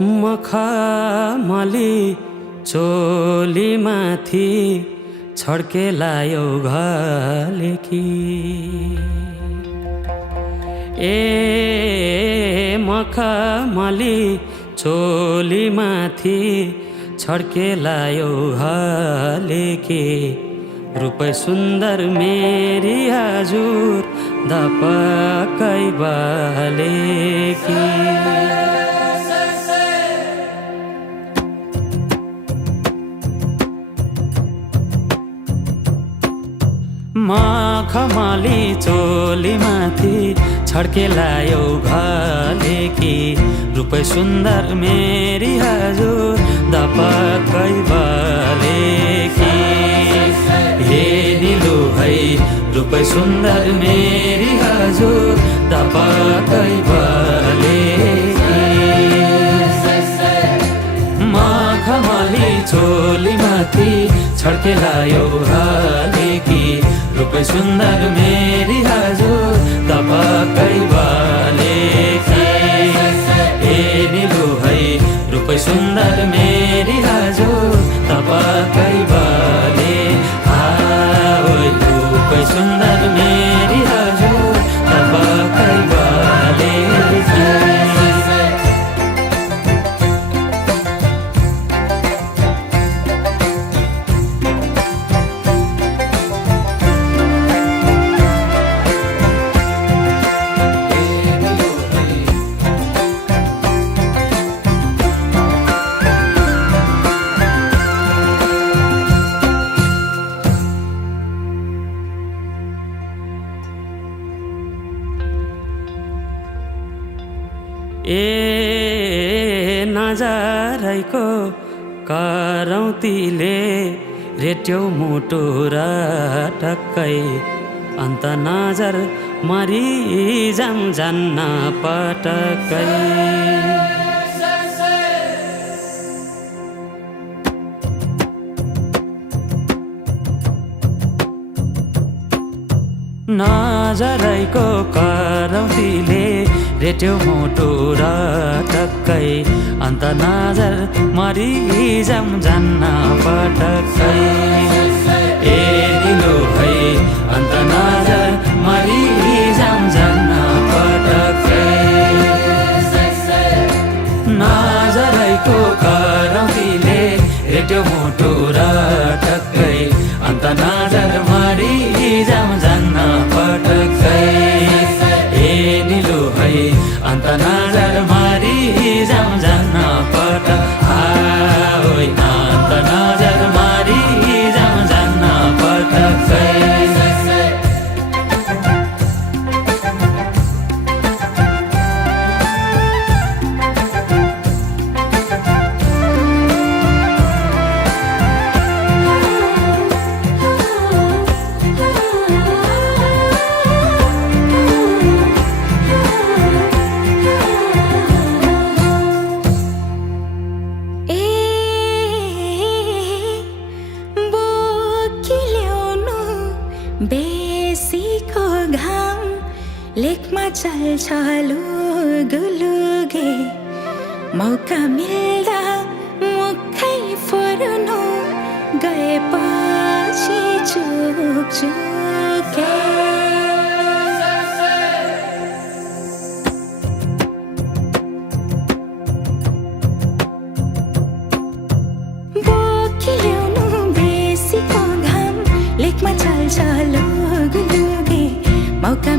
मखमली चोलीमाथि छड्के लायो घलेकी। ए मखमली चोलीमाथि छड्के लायो घलेकी। रूपै सुन्दर मेरी हजुर दपकै बालेकी। मखमली चोलीमाथि छड्के लायो घलेकी। रूपै सुन्दर मेरी हजुर दपकै बालेकी। हे निलो है रूपै सुन्दर मेरी हजुर दपकै बालेकी। मखमली चोलीमाथि छड्के लायो घलेकी। रूपै सुन्दर मेरी हजुर दपकै बालेकी। ए निलो है रूपै सुन्दर मेरी हजुर दपकै बाले। रूपै सुन्दर मेरी हजुर दपकै बालेकी। ए नजरैको करौतीले रेट्यो मुटु र टक्कै। अन्त नजर मरि जान्न पटक्कै। नजरैको करौतीले रेट्यो मुटु र टक्कै। अन्त नजर मरि जान्न पटक्कै। ए निलो है अन्त नजर मरि जान्न पटक्कै। नजरैको करौतीले रेट्यो मुटु र टक्कै। अन्त नजर मरि जान्न पटक्कै। ए निलो है अन्त नजर मरि जान्न पटक्कै। अन्त नजर मरि जान्न पटक्कै। बेसीको घाम लेखमा चल्छ लुगुलुगे। मौका मिल्दा मुखै फुर्नु गएपछि चुके। बोकिल्याउनु बेसीको घाम लेखमा चल्छ लुगुलुगे। मौका